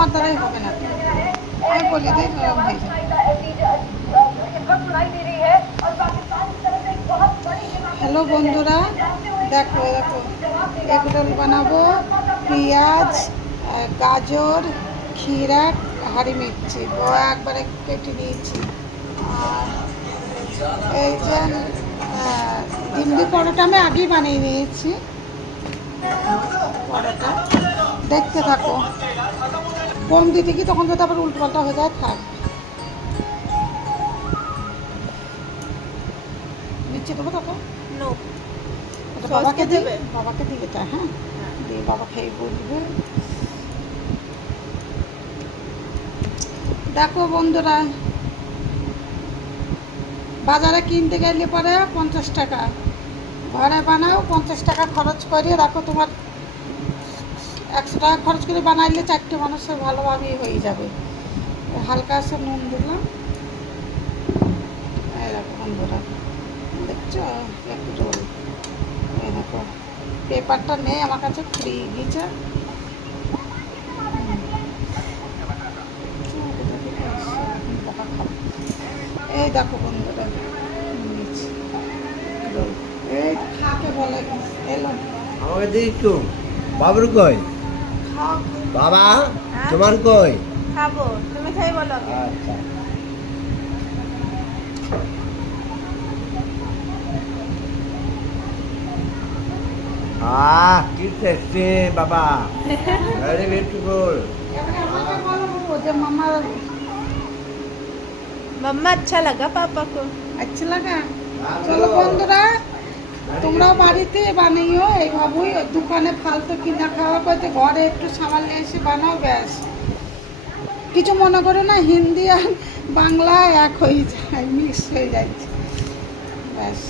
আমার দ্বারাই হবে না, আমি বলি দিই নরম হয়ে যায়। হ্যালো বন্ধুরা, দেখো দেখো এগ রোল বানাবো। পেঁয়াজ, গাজর, ক্ষীরা, হাঁড়ি মির্চি একবারে কেটে নিয়েছি। আর এই যে ডিমডি পরোটা আমি আগেই বানিয়ে নিয়েছি। পরোটা দেখতে থাকো, কম দিতে কি তখন যদি আবার উল্টোপাল্টা হয়ে যায় থাক। নিচে দেবো তখন বাবাকে দিবে, বাবাকে দিবে তা। হ্যাঁ দিয়ে বাবা খেয়ে বলবে। দেখো বন্ধুরা, বাজারে কিনতে গেলে পরে 50 টাকা, ঘরে বানাও 50 টাকা খরচ করে রাখো। তোমার 100 টাকা খরচ করে বানাইলে 4টে মানুষের ভালোভাবেই হয়ে যাবে। হালকা আছে নুন দিলাম। এই দেখো বন্ধুরা, দেখছো একটু রোল। এই দেখো পেপারটা নেই আমার কাছে, ফ্রি গিয়েছে। এই দেখো বন্ধুরা, এই খাকে বলে এলো। আমাকে দিই একটু। বাবুর কই? খাও। বাবা তোমার কই? খাবো, তুমি খাই বলো। আচ্ছা কি টেস্টি বাবা, ভেরি বিউটিফুল। এবারে আমাকে বলো যে মামা मम्मा अच्छा लगा पापा को। আচ্ছা লাগা। চলো বন্ধুরা, তোমরাও বাড়িতে বানিও এইভাবেই। দোকানে ফালতু কিনা খাওয়া করতে ঘরে একটু সামাল নিয়ে এসে বানাও, ব্যাস। কিছু মনে করো না, হিন্দি আর বাংলা এক হয়ে যায়, মিক্স হয়ে যাচ্ছে, ব্যাস।